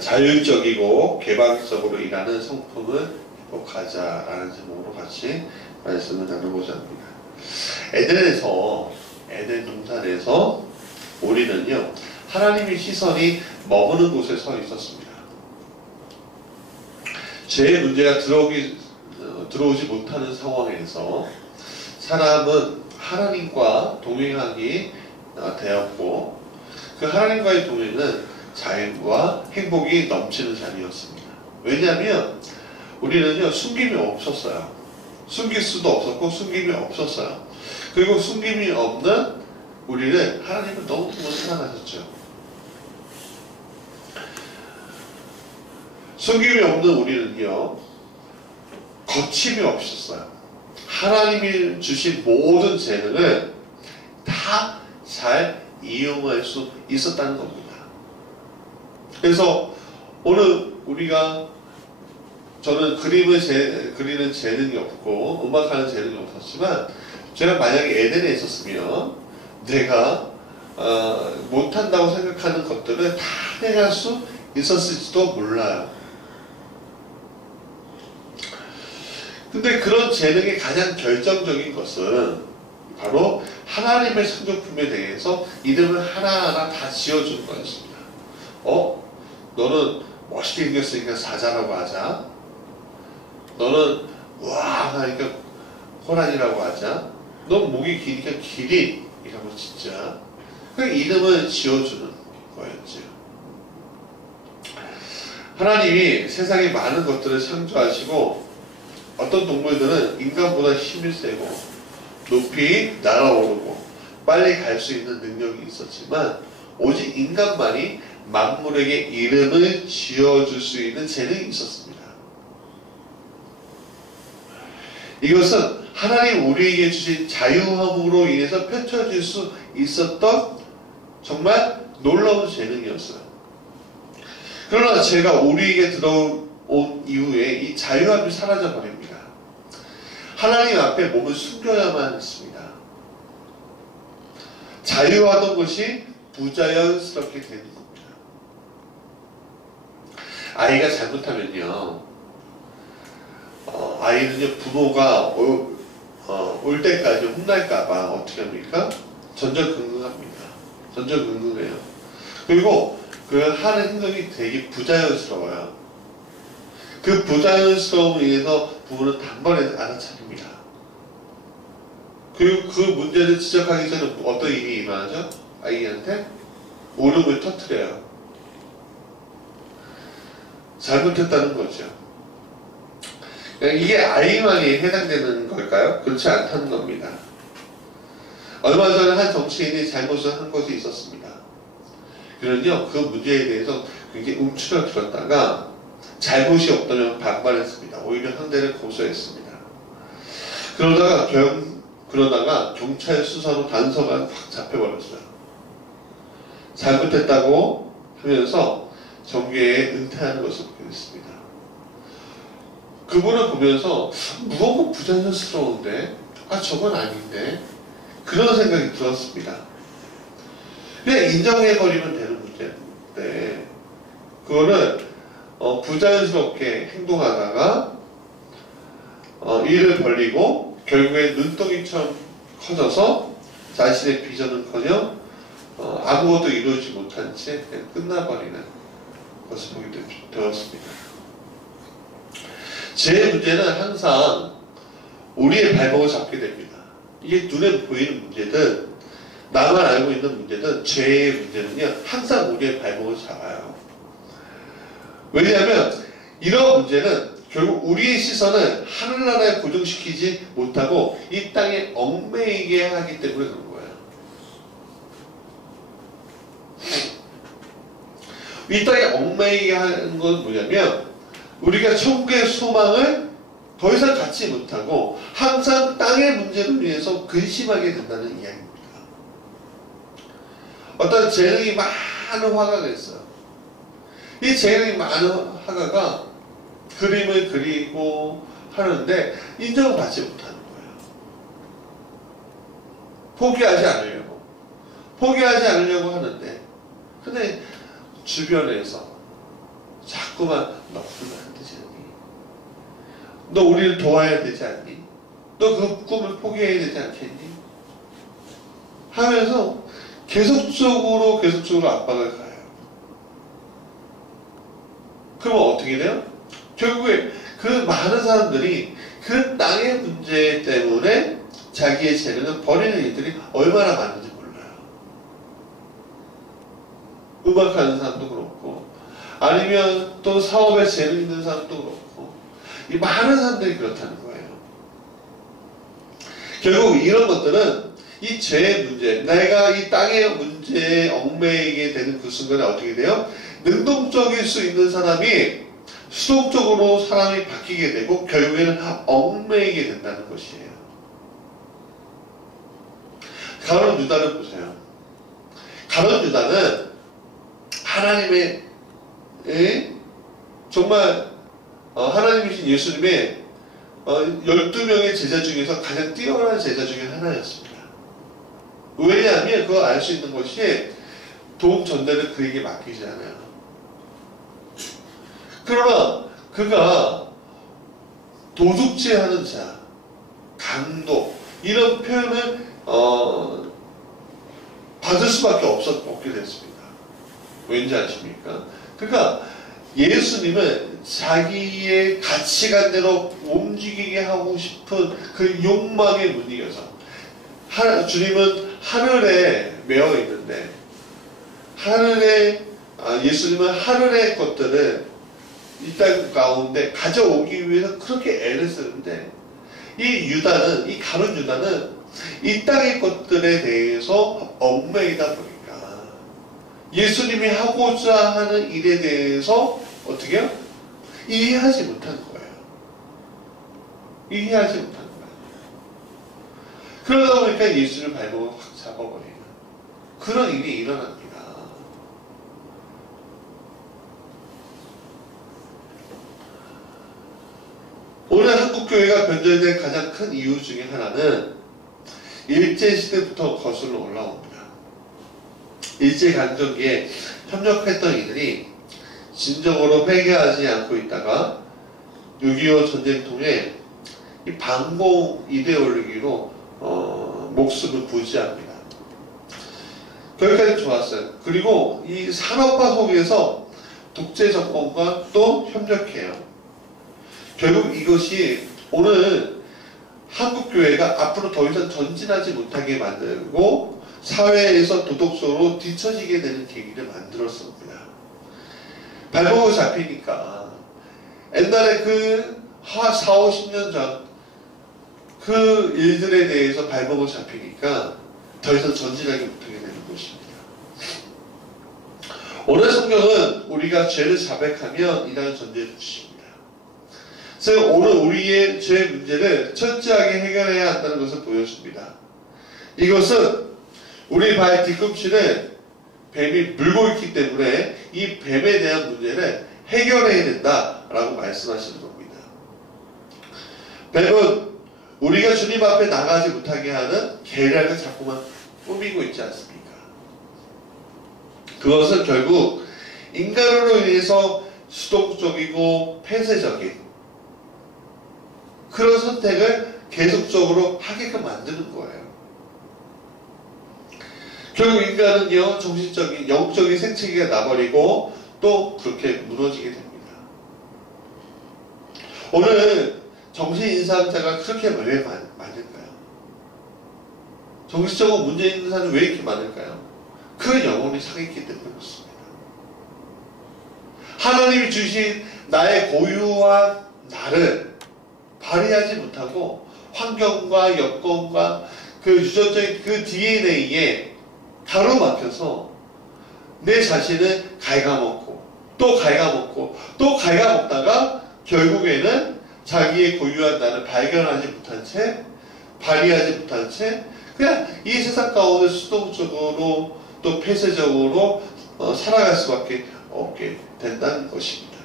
자율적이고 개방적으로 일하는 성품을 회복하자라는 제목으로 같이 말씀을 나눠보자 합니다. 에덴 동산에서 우리는요, 하나님의 시선이 머무는 곳에 서 있었습니다. 죄의 문제가 들어오지 못하는 상황에서 사람은 하나님과 동행하게 되었고, 그 하나님과의 동행은 자유와 행복이 넘치는 자리였습니다. 왜냐하면 우리는요, 숨김이 없었어요. 숨길 수도 없었고 숨김이 없었어요. 그리고 숨김이 없는 우리를 하나님은 너무너무 사랑하셨죠. 숨김이 없는 우리는요, 거침이 없었어요. 하나님이 주신 모든 재능을 다 잘 이용할 수 있었다는 겁니다. 그래서 오늘 저는 그리는 재능이 없고 음악하는 재능이 없었지만, 제가 만약에 에덴에 있었으면 내가 못한다고 생각하는 것들을 다 해낼 수 있었을지도 몰라요. 근데 그런 재능의 가장 결정적인 것은 바로 하나님의 창조품에 대해서 이름을 하나하나 다 지어주는 거였습니다. 너는 멋있게 생겼으니까 사자라고 하자. 너는 우아하니까 호랑이라고 하자. 넌 목이 기니까 기린이라고 짓자. 그 이름을 지어주는 거였죠. 하나님이 세상에 많은 것들을 창조하시고, 어떤 동물들은 인간보다 힘이 세고 높이 날아오르고 빨리 갈 수 있는 능력이 있었지만, 오직 인간만이 만물에게 이름을 지어줄 수 있는 재능이 있었습니다. 이것은 하나님 우리에게 주신 자유함으로 인해서 펼쳐질 수 있었던 정말 놀라운 재능이었어요. 그러나 제가 우리에게 들어온 이후에 이 자유함이 사라져 버립니다. 하나님 앞에 몸을 숨겨야만 했습니다. 자유하던 것이 부자연스럽게 되는 겁니다. 아이가 잘못하면요, 아이는요, 부모가 올 때까지 혼날까봐 어떻게 합니까? 전전긍긍합니다. 전전긍긍해요. 그리고 그 하는 행동이 되게 부자연스러워요. 그 부자연스러움에 의해서 부모는 단번에 알아차립니다. 그리고 그 문제를 지적하기 전에 어떤 일이 일어나죠? 아이한테 울음을 터뜨려요. 잘못했다는 거죠. 이게 아이만이 해당되는 걸까요? 그렇지 않다는 겁니다. 얼마 전에 한 정치인이 잘못을 한 것이 있었습니다. 그는요, 그 문제에 대해서 굉장히 움츠러들었다가 잘못이 없다면 반발했습니다. 오히려 상대를 고소했습니다. 그러다가 경찰 수사로 단서가 확 잡혀버렸어요. 잘못했다고 하면서 정계에 은퇴하는 것을 보게 됐습니다. 그분을 보면서 무언가 부자연스러운데, 저건 아닌데, 그런 생각이 들었습니다. 그냥 인정해버리면 되는 문제인데, 그거는 부자연스럽게 행동하다가 일을 벌리고 결국에 눈덩이처럼 커져서 자신의 비전은커녕 아무것도 이루지 못한 채 끝나버리는 것을 보게 되었습니다. 제 문제는 항상 우리의 발목을 잡게 됩니다. 이게 눈에 보이는 문제든 나만 알고 있는 문제든 죄의 문제는요, 항상 우리의 발목을 잡아요. 왜냐하면 이런 문제는 결국 우리의 시선을 하늘나라에 고정시키지 못하고 이 땅에 얽매이게 하기 때문에 그런 거예요. 이 땅에 얽매이게 하는 건 뭐냐면, 우리가 천국의 소망을 더 이상 갖지 못하고 항상 땅의 문제로 인해서 근심하게 된다는 이야기입니다. 어떤 재능이 많은 화가가 있어요. 이 재능이 많은 화가가 그림을 그리고 하는데 인정을 받지 못하는 거예요. 포기하지 않으려고 하는데, 근데 주변에서 자꾸만 너 그러면 안 되지 않니? 너 우리를 도와야 되지 않니? 너 그 꿈을 포기해야 되지 않겠니? 하면서 계속적으로 압박을 가해요. 그러면 어떻게 돼요? 결국에 그 많은 사람들이 그 땅의 문제 때문에 자기의 재능을 버리는 일들이 얼마나 많은지 몰라요. 음악하는 사람도 그렇고, 아니면 또 사업에 재능 있는 사람도 그렇고, 이 많은 사람들이 그렇다는 거예요. 결국 이런 것들은 이 죄의 문제, 내가 이 땅의 문제에 얽매이게 되는 그 순간에 어떻게 돼요? 능동적일 수 있는 사람이 수동적으로 사람이 바뀌게 되고 결국에는 얽매이게 된다는 것이에요. 가룟 유다를 보세요. 가룟 유다는 하나님의 정말 하나님이신 예수님의 12명의 제자 중에서 가장 뛰어난 제자 중에 하나였습니다. 왜냐하면 그거 알 수 있는 것이 도움 전달을 그에게 맡기지 않아요. 그러나 그가 도둑질하는 자, 강도 이런 표현을 받을 수밖에 없게 됐습니다. 왠지 아십니까? 그러니까 예수님은 자기의 가치관대로 움직이게 하고 싶은 그 욕망에 못 이겨서 주님은 하늘에 매어 있는데 예수님은 하늘의 것들을 이 땅 가운데 가져오기 위해서 그렇게 애를 쓰는데 이 가룟 유다는 이 땅의 것들에 대해서 얽매이다 보니까 예수님이 하고자 하는 일에 대해서 어떻게 해요? 이해하지 못하는 거예요. 이해하지 못하는 거예요. 그러다 보니까 예수를 발목을 확 잡아버리는 그런 일이 일어납니다. 오늘 한국교회가 변절된 가장 큰 이유 중에 하나는 일제시대부터 거슬러 올라옵니다. 일제강점기에 협력했던 이들이 진정으로 회개하지 않고 있다가 6.25 전쟁 통해 이 반공 이데올로기로 목숨을 부지합니다. 거기까지 좋았어요. 그리고 이 산업화 속에서 독재 정권과 또 협력해요. 결국 이것이 오늘 한국교회가 앞으로 더 이상 전진하지 못하게 만들고 사회에서 도덕적으로 뒤처지게 되는 계기를 만들었습니다. 발목을 잡히니까 옛날에 그 40-50년 전 그 일들에 대해서 발목을 잡히니까 더 이상 전진하지 못하게 되는 것입니다. 오늘 성경은 우리가 죄를 자백하면 이라는 전제를 주십니다. 그래서 오늘 우리의 죄 문제를 철저하게 해결해야 한다는 것을 보여줍니다. 이것은 우리 발 뒤꿈치를 뱀이 물고 있기 때문에 이 뱀에 대한 문제를 해결해야 된다라고 말씀하시는 겁니다. 뱀은 우리가 주님 앞에 나가지 못하게 하는 계략을 자꾸만 꾸미고 있지 않습니까? 그것은 결국 인간으로 인해서 수동적이고 폐쇄적인 그런 선택을 계속적으로 하게끔 만드는 거예요. 결국 인간은요, 정신적인, 영적인 생체기가 나버리고 또 그렇게 무너지게 됩니다. 오늘 정신이상자가 그렇게 왜 많을까요? 정신적으로 문제 있는 사람이 왜 이렇게 많을까요? 그 영혼이 상했기 때문에 그렇습니다. 하나님이 주신 나의 고유한 나를 발휘하지 못하고 환경과 여건과 그 유전적인 그 DNA에 가로막혀서 내 자신을 갉아먹고 또 갉아먹고 또 갉아먹다가 결국에는 자기의 고유한 나를 발견하지 못한 채 발휘하지 못한 채 그냥 이 세상 가운데 수동적으로 또 폐쇄적으로 살아갈 수밖에 없게 된다는 것입니다.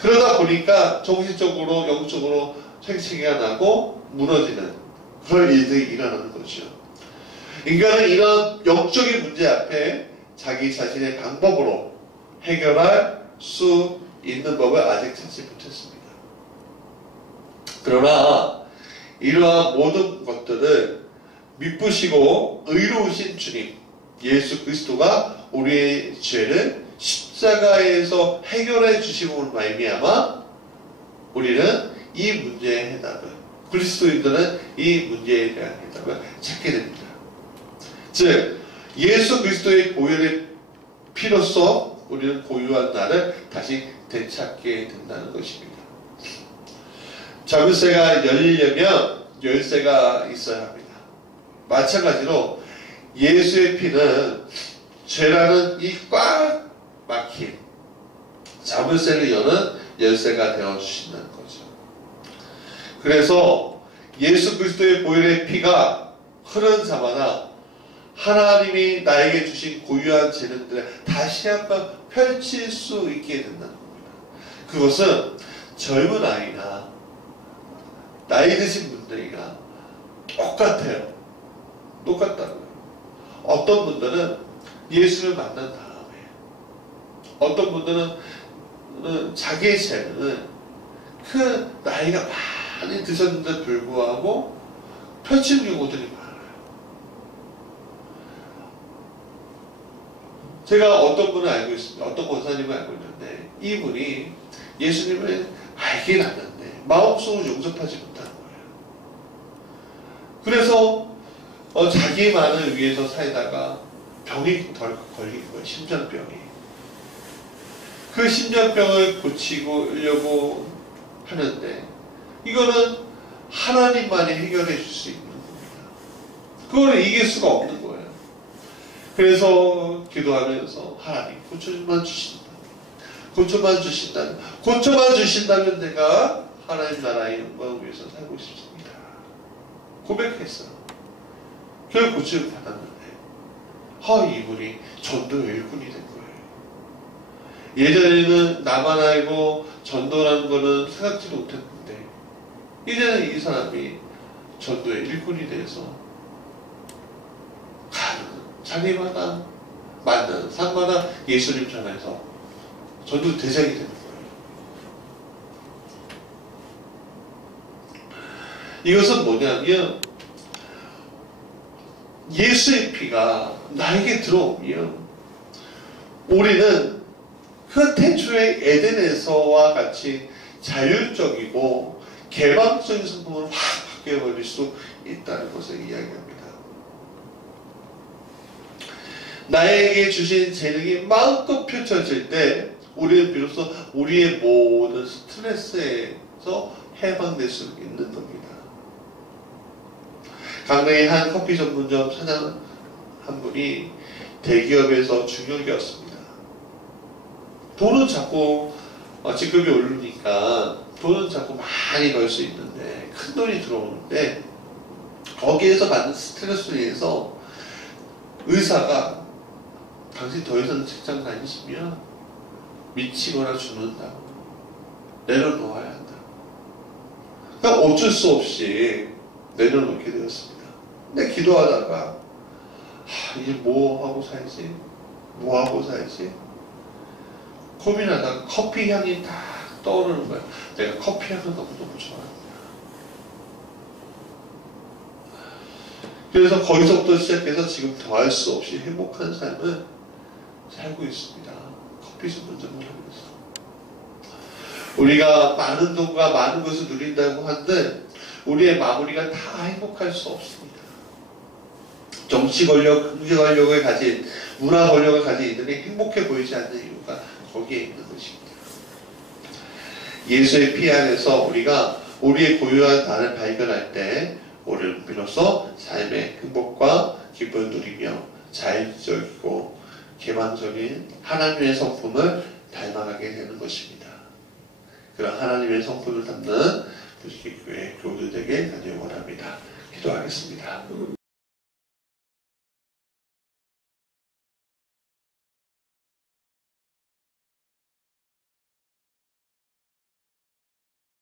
그러다 보니까 정신적으로 영적으로 생치기가 나고 무너지는 그런 일들이 일어나는 거죠. 인간은 이런 영적인 문제 앞에 자기 자신의 방법으로 해결할 수 있는 법을 아직 찾지 못했습니다. 그러나 이러한 모든 것들을 미쁘시고 의로우신 주님 예수 그리스도가 우리의 죄를 십자가에서 해결해 주심으로 말미암아 우리는 이 문제의 해답을, 그리스도인들은 이 문제에 대한 해답을 찾게 됩니다. 즉 예수 그리스도의 보혈의 피로써 우리는 고유한 나를 다시 되찾게 된다는 것입니다. 자물쇠가 열리려면 열쇠가 있어야 합니다. 마찬가지로 예수의 피는 죄라는 이 꽉 막힌 자물쇠를 여는 열쇠가 되어주신다는 거죠. 그래서 예수 그리스도의 보혈의 피가 흐른 자마다 하나님이 나에게 주신 고유한 재능들을 다시 한번 펼칠 수 있게 된다는 겁니다. 그것은 젊은 아이나 나이 드신 분들이나 똑같아요. 똑같다고요. 어떤 분들은 예수를 만난 다음에, 어떤 분들은 자기의 재능은 그 나이가 많이 드셨는데 불구하고 펼친 경우들이 많아요. 제가 어떤 분을 알고 있습니다. 어떤 권사님을 알고 있는데 이분이 예수님을 알긴 아는데 마음속으로 용접하지 못하는 거예요. 그래서 자기만을 위해서 살다가 병이 덜컥 걸린 거예요. 심장병이. 그 심장병을 고치려고 하는데 이거는 하나님만이 해결해 줄 수 있는 겁니다. 그걸 이길 수가 없는 거예요. 그래서 기도하면서 하나님 고쳐만 주신다. 고쳐만 주신다면 내가 하나님 나라의 영광을 위해서 살고 싶습니다. 고백했어요. 결국 고침을 받았는데 이분이 전도의 일꾼이 된 거예요. 예전에는 나만 알고 전도라는 거는 생각지도 못했는데 이제는 이 사람이 전도의 일꾼이 돼서 가는 자리마다 만나는 산마다 예수님 전해서 전도 대장이 되는 거예요. 이것은 뭐냐면 예수의 피가 나에게 들어오면 우리는 그 태초의 에덴에서와 같이 자율적이고 개방적인 성품으로 확 바뀌어버릴 수 있다는 것을 이야기합니다. 나에게 주신 재능이 마음껏 펼쳐질 때 우리는 비로소 우리의 모든 스트레스에서 해방될 수 있는 겁니다. 강릉의 한 커피 전문점 사장 한 분이 대기업에서 중역이었습니다. 돈은 자꾸 직급이 오르니까 돈은 자꾸 많이 벌 수 있는데 큰 돈이 들어오는데 거기에서 받는 스트레스로 인해서 의사가 당신 더 이상 직장 다니시면 미치거나 죽는다고 내려놓아야 한다. 그러니까 어쩔 수 없이 내려놓게 되었습니다. 근데 기도하다가 이제 뭐 하고 살지? 고민하다가 커피 향이 딱 떠오르는 거야. 내가 커피 향을 너무너무 좋아합니다. 그래서 거기서부터 시작해서 지금 더할 수 없이 행복한 삶을 살고 있습니다. 커피 전문점을 하면서. 우리가 많은 돈과 많은 것을 누린다고 한들 우리의 마무리가 다 행복할 수 없습니다. 정치 권력, 경제 권력을 가진, 문화 권력을 가진 이들이 행복해 보이지 않는 이유가 거기에 있는 것입니다. 예수의 피 안에서 우리가 우리의 고유한 나를 발견할 때 우리는 비로소 삶의 행복과 기쁨을 누리며 자율적이고 개방적인 하나님의 성품을 닮아가게 되는 것입니다. 그런 하나님의 성품을 담는 부지기교회